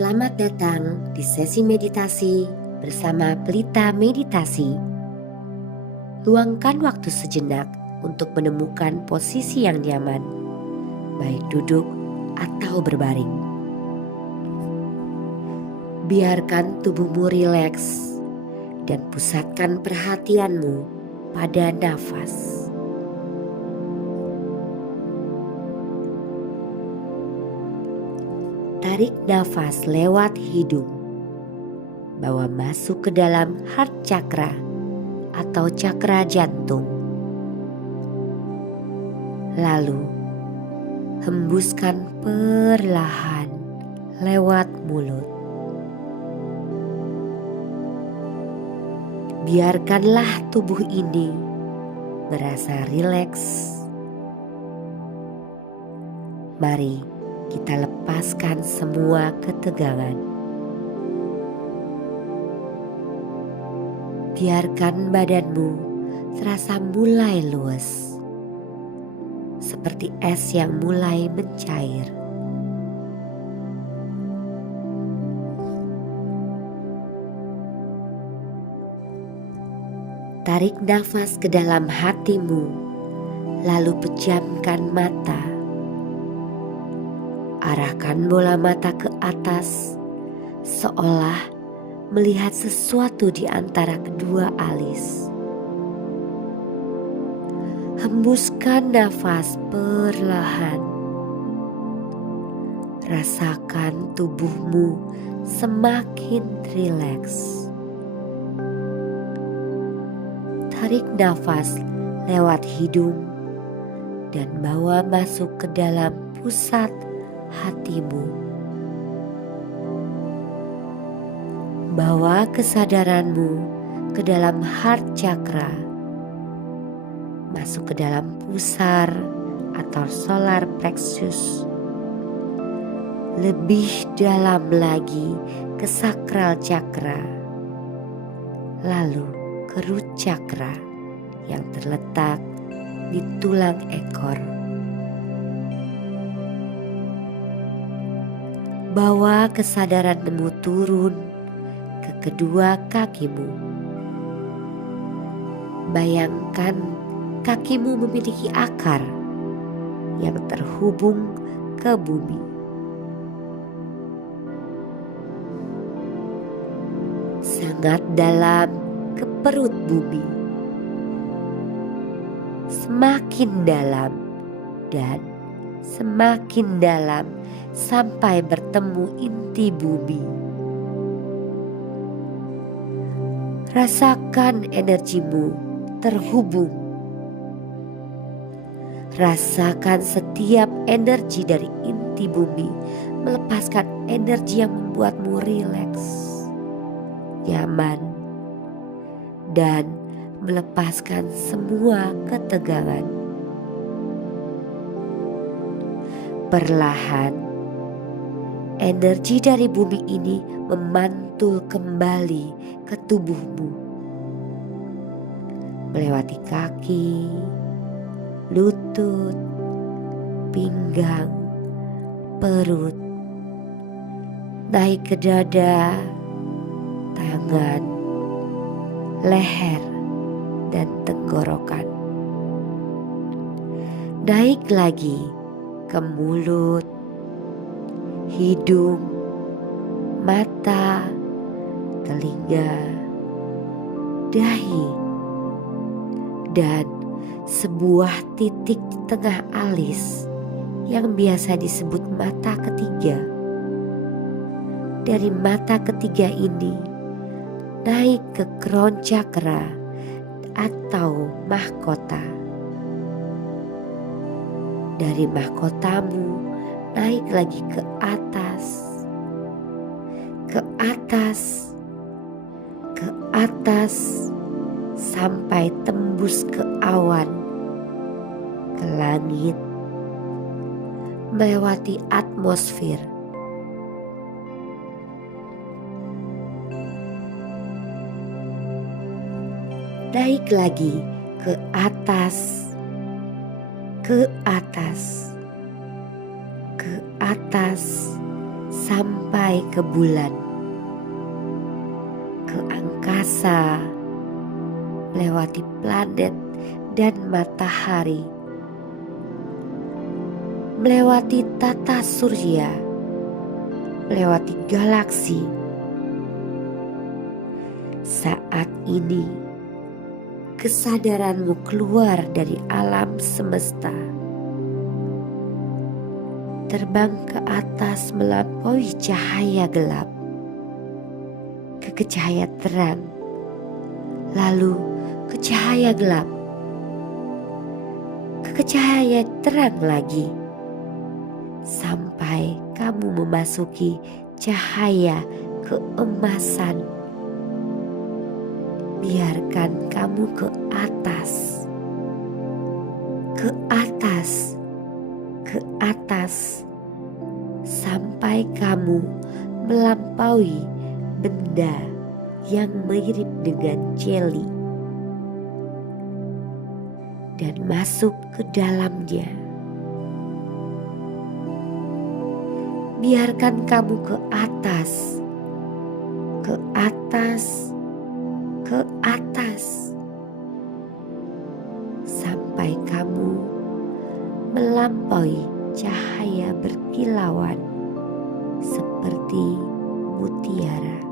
Selamat datang di sesi meditasi bersama Pelita Meditasi. Luangkan waktu sejenak untuk menemukan posisi yang nyaman, baik duduk atau berbaring. Biarkan tubuhmu rileks dan pusatkan perhatianmu pada nafas. Tarik nafas lewat hidung, bawa masuk ke dalam heart chakra atau cakra jantung. Lalu, hembuskan perlahan lewat mulut. Biarkanlah tubuh ini merasa rileks. Mari kita lepaskan semua ketegangan. Biarkan badanmu terasa mulai luas, seperti es yang mulai mencair. Tarik nafas ke dalam hatimu, lalu pejamkan mata. Arahkan bola mata ke atas, seolah melihat sesuatu di antara kedua alis. Hembuskan nafas perlahan. Rasakan tubuhmu semakin rileks. Tarik nafas lewat hidung dan bawa masuk ke dalam pusat hatimu. Bawa kesadaranmu ke dalam heart chakra, masuk ke dalam pusar atau solar plexus. Lebih dalam lagi ke sakral chakra, lalu ke root chakra yang terletak di tulang ekor. Bawa kesadaranmu turun ke kedua kakimu. Bayangkan kakimu memiliki akar yang terhubung ke bumi. Sangat dalam ke perut bumi. Semakin dalam dan semakin dalam sampai bertemu inti bumi. Rasakan energimu terhubung. Rasakan setiap energi dari inti bumi melepaskan energi yang membuatmu rileks, nyaman, dan melepaskan semua ketegangan. Perlahan, energi dari bumi ini memantul kembali ke tubuhmu, melewati kaki, lutut, pinggang, perut, naik ke dada, tangan, leher, dan tenggorokan. Naik lagi ke mulut, hidung, mata, telinga, dahi, dan sebuah titik di tengah alis yang biasa disebut mata ketiga. Dari mata ketiga ini naik ke crown chakra atau mahkota. Dari mahkotamu naik lagi ke atas, ke atas, ke atas, sampai tembus ke awan, ke langit, melewati atmosfer. Naik lagi ke atas, ke atas, ke atas, sampai ke bulan, ke angkasa, melewati planet dan matahari, melewati tata surya, melewati galaksi. Saat ini kesadaranmu keluar dari alam semesta, terbang ke atas melampaui cahaya gelap, ke cahaya terang, lalu ke cahaya gelap, ke cahaya terang lagi, sampai kamu memasuki cahaya keemasan. Biarkan kamu ke atas, ke atas, ke atas, sampai kamu melampaui benda yang mirip dengan jeli dan masuk ke dalamnya. Biarkan kamu ke atas, ke atas, ke atas, sampai kamu melampaui cahaya berkilauan seperti mutiara.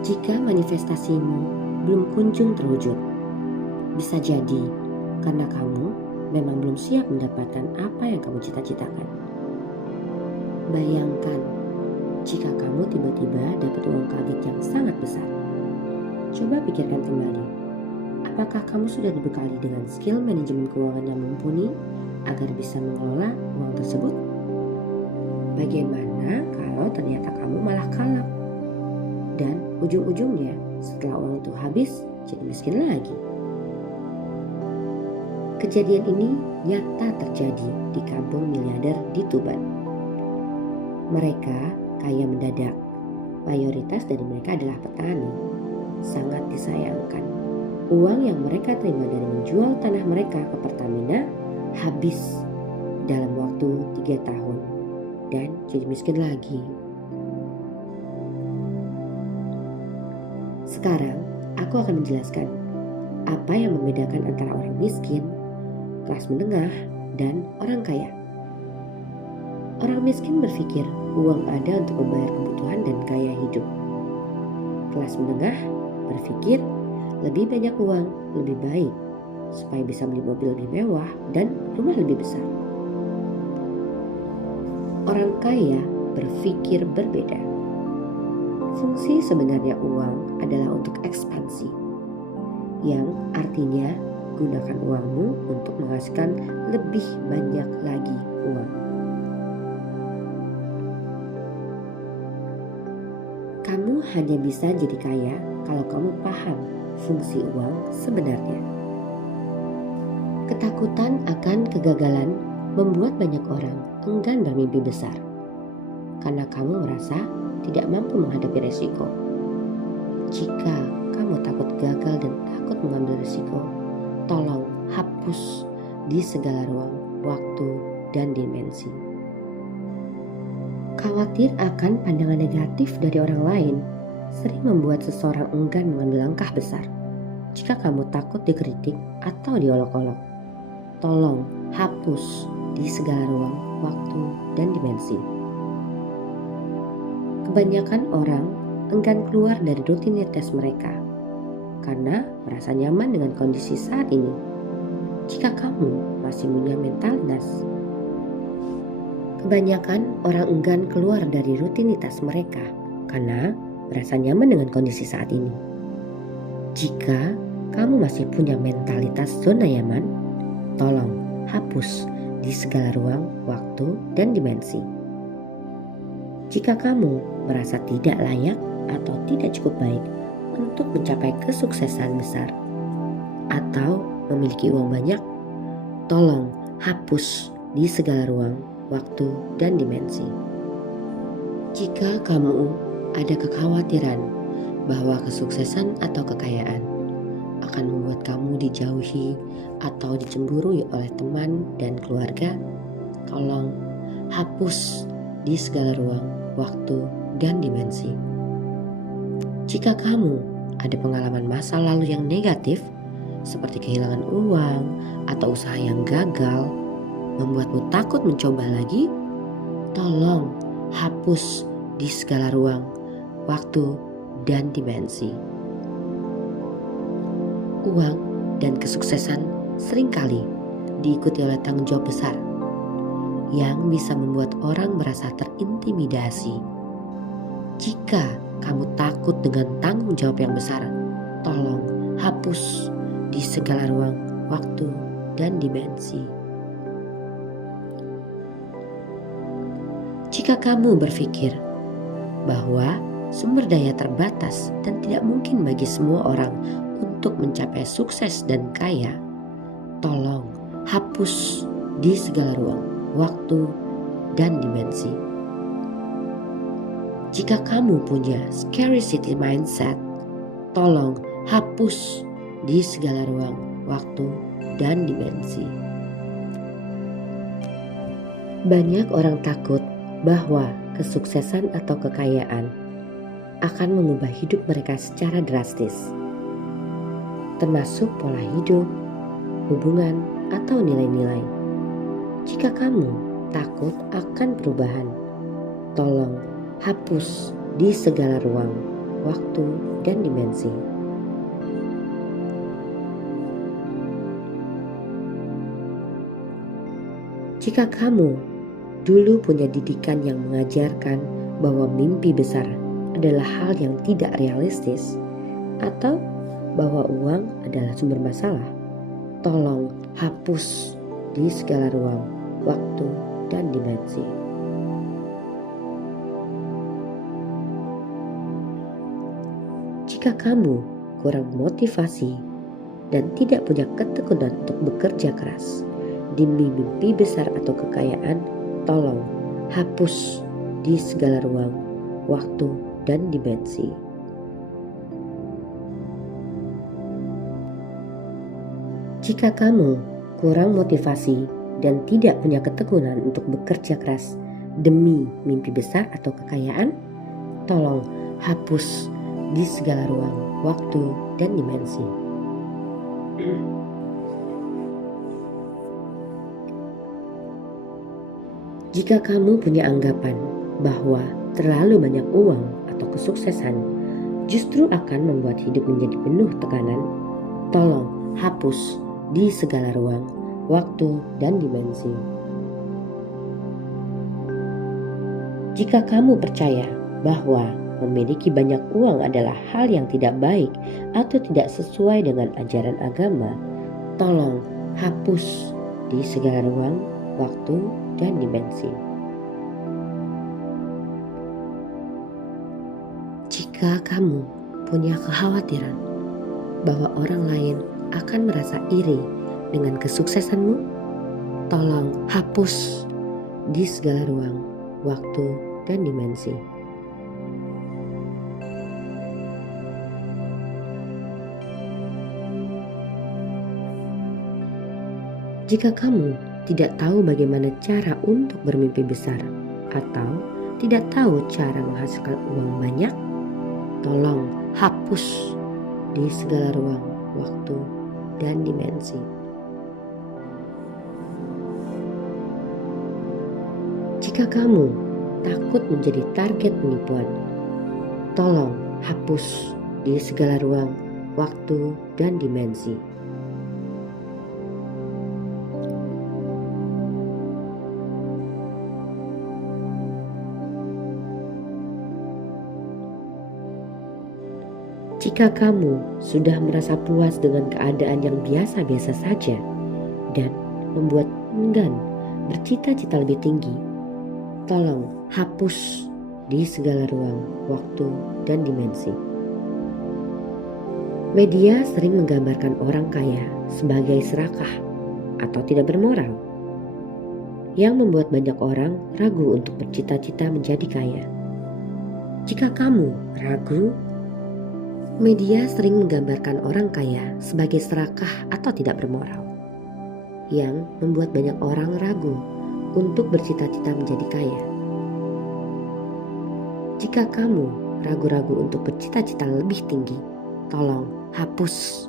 Jika manifestasimu belum kunjung terwujud, bisa jadi karena kamu memang belum siap mendapatkan apa yang kamu cita-citakan. Bayangkan jika kamu tiba-tiba dapat uang kaget yang sangat besar. Coba pikirkan kembali, apakah kamu sudah dibekali dengan skill manajemen keuangan yang mumpuni agar bisa mengelola uang tersebut? Bagaimana kalau ternyata kamu malah kalap? Dan ujung-ujungnya setelah uang itu habis jadi miskin lagi. Kejadian ini nyata terjadi di kampung miliarder di Tuban. Mereka kaya mendadak. Mayoritas dari mereka adalah petani. Sangat disayangkan, uang yang mereka terima dari menjual tanah mereka ke Pertamina habis dalam waktu 3 tahun dan jadi miskin lagi. Sekarang aku akan menjelaskan apa yang membedakan antara orang miskin, kelas menengah, dan orang kaya. Orang miskin berpikir uang ada untuk membayar kebutuhan dan gaya hidup. Kelas menengah berpikir lebih banyak uang lebih baik supaya bisa beli mobil lebih mewah dan rumah lebih besar. Orang kaya berpikir berbeda. Fungsi sebenarnya uang adalah untuk ekspansi, yang artinya gunakan uangmu untuk menghasilkan lebih banyak lagi uang. Kamu hanya bisa jadi kaya kalau kamu paham fungsi uang sebenarnya. Ketakutan akan kegagalan membuat banyak orang enggan bermimpi besar, karena kamu merasa tidak mampu menghadapi resiko. Jika kamu takut gagal dan takut mengambil resiko, tolong hapus di segala ruang, waktu, dan dimensi. Khawatir akan pandangan negatif dari orang lain sering membuat seseorang enggan mengambil langkah besar. Jika kamu takut dikritik atau diolok-olok, tolong hapus di segala ruang, waktu, dan dimensi. Kebanyakan orang enggan keluar dari rutinitas mereka. karena merasa nyaman dengan kondisi saat ini. Jika kamu masih punya mentalitas, kebanyakan orang enggan keluar dari rutinitas mereka karena merasa nyaman dengan kondisi saat ini. Jika kamu masih punya mentalitas zona nyaman, tolong hapus di segala ruang, waktu, dan dimensi. Jika kamu merasa tidak layak atau tidak cukup baik untuk mencapai kesuksesan besar atau memiliki uang banyak, tolong hapus di segala ruang, waktu, dan dimensi. Jika kamu ada kekhawatiran bahwa kesuksesan atau kekayaan akan membuat kamu dijauhi atau dicemburui oleh teman dan keluarga, tolong hapus di segala ruang, waktu, dan dimensi. Jika kamu ada pengalaman masa lalu yang negatif, seperti kehilangan uang atau usaha yang gagal, membuatmu takut mencoba lagi, tolong hapus di segala ruang, waktu, dan dimensi. Uang dan kesuksesan seringkali diikuti oleh tanggung jawab besar yang bisa membuat orang merasa terintimidasi. Jika kamu takut dengan tanggung jawab yang besar, tolong hapus di segala ruang, waktu, dan dimensi. Jika kamu berpikir bahwa sumber daya terbatas dan tidak mungkin bagi semua orang untuk mencapai sukses dan kaya, tolong hapus di segala ruang, waktu, dan dimensi. Jika kamu punya scarcity mindset, tolong hapus di segala ruang, waktu, dan dimensi. Banyak orang takut bahwa kesuksesan atau kekayaan akan mengubah hidup mereka secara drastis, termasuk pola hidup, hubungan, atau nilai-nilai. Jika kamu takut akan perubahan, tolong hapus di segala ruang, waktu, dan dimensi. Jika kamu dulu punya didikan yang mengajarkan bahwa mimpi besar adalah hal yang tidak realistis atau bahwa uang adalah sumber masalah, tolong hapus di segala ruang, waktu, dan dimensi. Jika kamu kurang motivasi dan tidak punya ketekunan untuk bekerja keras demi mimpi besar atau kekayaan, tolong hapus di segala ruang, waktu, dan dimensi. Jika kamu kurang motivasi dan tidak punya ketekunan untuk bekerja keras demi mimpi besar atau kekayaan, tolong hapus di segala ruang, waktu, dan dimensi. Jika kamu punya anggapan bahwa terlalu banyak uang atau kesuksesan justru akan membuat hidup menjadi penuh tekanan, tolong hapus di segala ruang, waktu, dan dimensi. Jika kamu percaya bahwa memiliki banyak uang adalah hal yang tidak baik atau tidak sesuai dengan ajaran agama, tolong hapus di segala ruang, waktu, dan dimensi. Jika kamu punya kekhawatiran bahwa orang lain akan merasa iri dengan kesuksesanmu, tolong hapus di segala ruang, waktu, dan dimensi. Jika kamu tidak tahu bagaimana cara untuk bermimpi besar atau tidak tahu cara menghasilkan uang banyak, tolong hapus di segala ruang, waktu, dan dimensi. Jika kamu takut menjadi target penipuan, tolong hapus di segala ruang, waktu, dan dimensi. Jika kamu sudah merasa puas dengan keadaan yang biasa-biasa saja dan membuat enggan bercita-cita lebih tinggi, tolong hapus di segala ruang, waktu, dan dimensi. Media sering menggambarkan orang kaya sebagai serakah atau tidak bermoral, yang membuat banyak orang ragu untuk bercita-cita menjadi kaya. Jika kamu ragu, media sering menggambarkan orang kaya sebagai serakah atau tidak bermoral, yang membuat banyak orang ragu untuk bercita-cita menjadi kaya. Jika kamu ragu-ragu untuk bercita-cita lebih tinggi, tolong hapus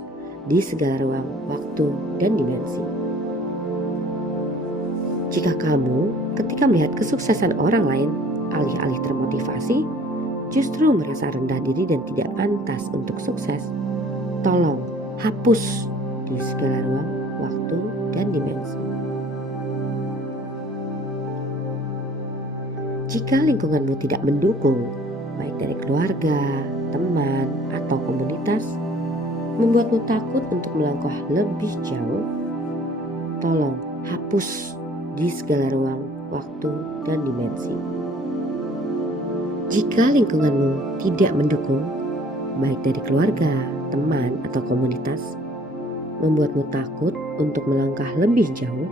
di segala ruang, waktu, dan dimensi. Jika kamu ketika melihat kesuksesan orang lain, alih-alih termotivasi, justru merasa rendah diri dan tidak pantas untuk sukses, tolong hapus di segala ruang, waktu, dan dimensi. Jika lingkunganmu tidak mendukung, baik dari keluarga, teman, atau komunitas, membuatmu takut untuk melangkah lebih jauh, tolong hapus di segala ruang, waktu, dan dimensi. Jika lingkunganmu tidak mendukung, baik dari keluarga, teman, atau komunitas, membuatmu takut untuk melangkah lebih jauh,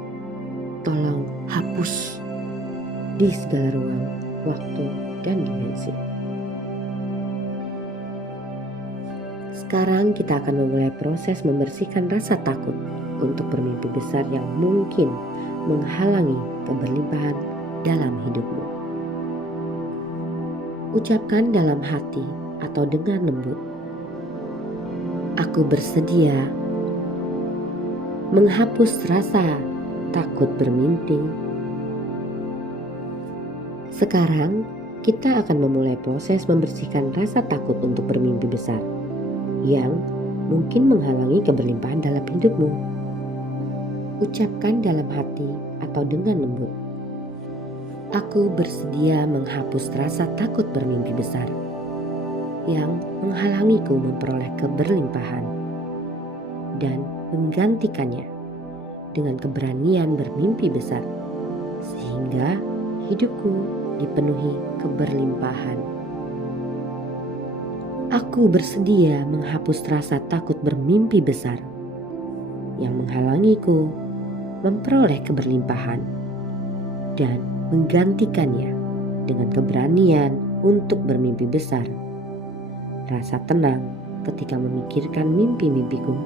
tolong hapus di segala ruang, waktu, dan dimensi. Sekarang kita akan memulai proses membersihkan rasa takut untuk bermimpi besar yang mungkin menghalangi keberlimpahan dalam hidupmu. Ucapkan dalam hati atau dengan lembut, "Aku bersedia menghapus rasa takut bermimpi." Sekarang kita akan memulai proses membersihkan rasa takut untuk bermimpi besar yang mungkin menghalangi keberlimpahan dalam hidupmu. Ucapkan dalam hati atau dengan lembut, "Aku bersedia menghapus rasa takut bermimpi besar yang menghalangiku memperoleh keberlimpahan dan menggantikannya dengan keberanian bermimpi besar sehingga hidupku dipenuhi keberlimpahan." Aku bersedia menghapus rasa takut bermimpi besar yang menghalangiku memperoleh keberlimpahan dan menggantikannya dengan keberanian untuk bermimpi besar. Rasa tenang ketika memikirkan mimpi-mimpiku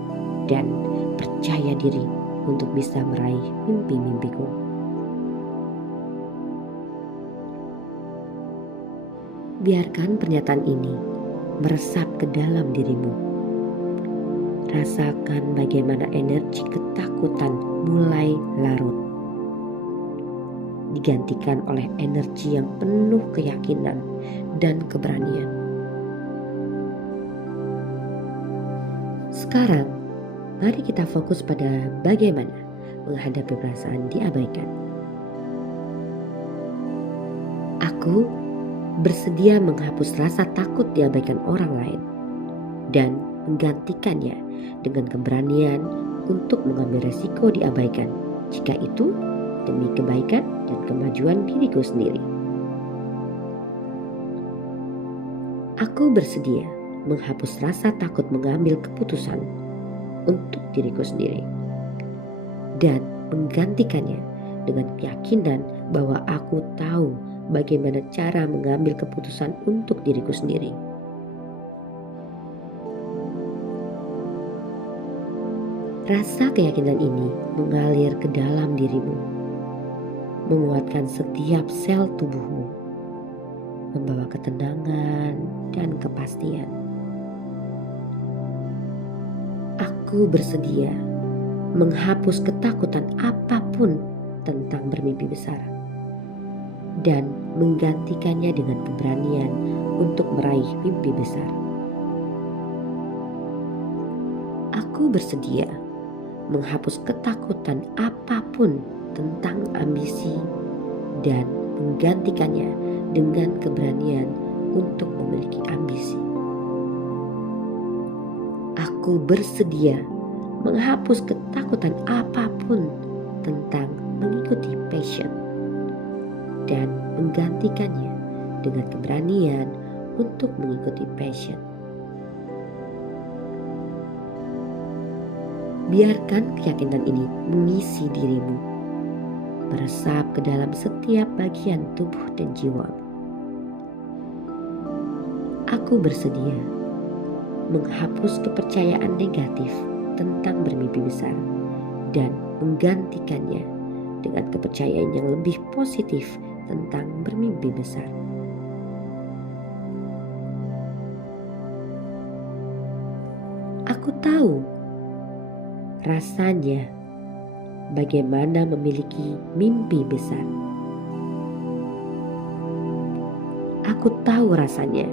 dan percaya diri untuk bisa meraih mimpi-mimpiku. Biarkan pernyataan ini meresap ke dalam dirimu. Rasakan bagaimana energi ketakutan mulai larut, digantikan oleh energi yang penuh keyakinan dan keberanian. Sekarang, mari kita fokus pada bagaimana menghadapi perasaan diabaikan. Aku bersedia menghapus rasa takut diabaikan orang lain dan menggantikannya dengan keberanian untuk mengambil resiko diabaikan jika itu demi kebaikan dan kemajuan diriku sendiri. Aku bersedia menghapus rasa takut mengambil keputusan untuk diriku sendiri dan menggantikannya dengan keyakinan bahwa aku tahu bagaimana cara mengambil keputusan untuk diriku sendiri. Rasa keyakinan ini mengalir ke dalam dirimu, menguatkan setiap sel tubuhmu, membawa ketenangan dan kepastian. Aku bersedia menghapus ketakutan apapun tentang bermimpi besar dan menggantikannya dengan keberanian untuk meraih mimpi besar. Aku bersedia menghapus ketakutan apapun tentang ambisi dan menggantikannya dengan keberanian untuk memiliki ambisi. Aku bersedia menghapus ketakutan apapun tentang mengikuti passion dan menggantikannya dengan keberanian untuk mengikuti passion. Biarkan keyakinan ini mengisi dirimu, meresap ke dalam setiap bagian tubuh dan jiwa. Aku bersedia menghapus kepercayaan negatif tentang bermimpi besar dan menggantikannya dengan kepercayaan yang lebih positif tentang bermimpi besar. Aku tahu rasanya bagaimana memiliki mimpi besar. Aku tahu rasanya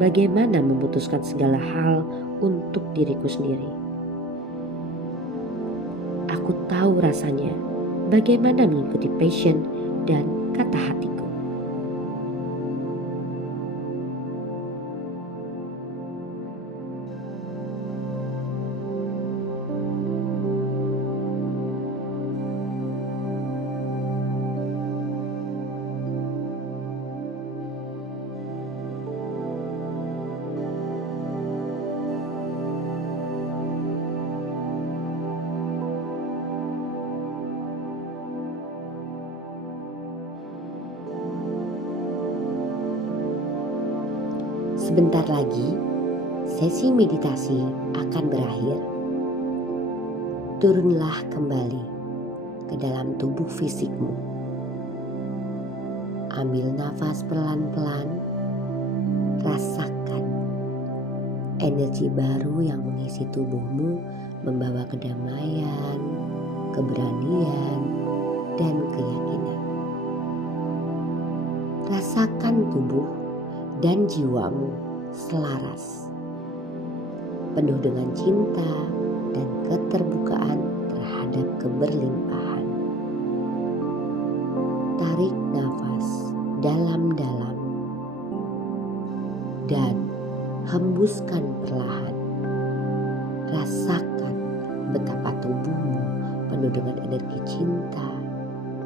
bagaimana memutuskan segala hal untuk diriku sendiri. Aku tahu rasanya bagaimana mengikuti passion dan kata hatiku. Sebentar lagi, sesi meditasi akan berakhir. Turunlah kembali ke dalam tubuh fisikmu. Ambil nafas pelan-pelan, rasakan energi baru yang mengisi tubuhmu, membawa kedamaian, keberanian, dan keyakinan. Rasakan tubuh dan jiwamu selaras, penuh dengan cinta dan keterbukaan terhadap keberlimpahan. Tarik nafas dalam-dalam dan hembuskan perlahan. Rasakan betapa tubuhmu penuh dengan energi cinta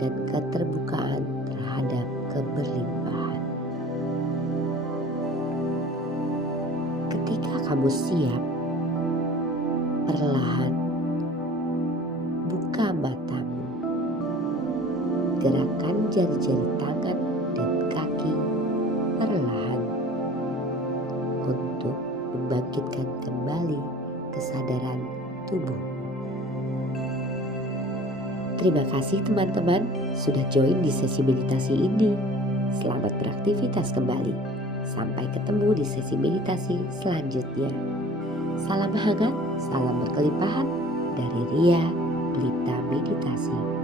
dan keterbukaan terhadap keberlimpahan. Ketika kamu siap, perlahan buka matamu. Gerakan jari-jari tangan dan kaki perlahan untuk membangkitkan kembali kesadaran tubuh. Terima kasih teman-teman sudah join di sesi meditasi ini. Selamat beraktivitas kembali. Sampai ketemu di sesi meditasi selanjutnya. Salam hangat, salam berkelimpahan dari Ria Pelita Meditasi.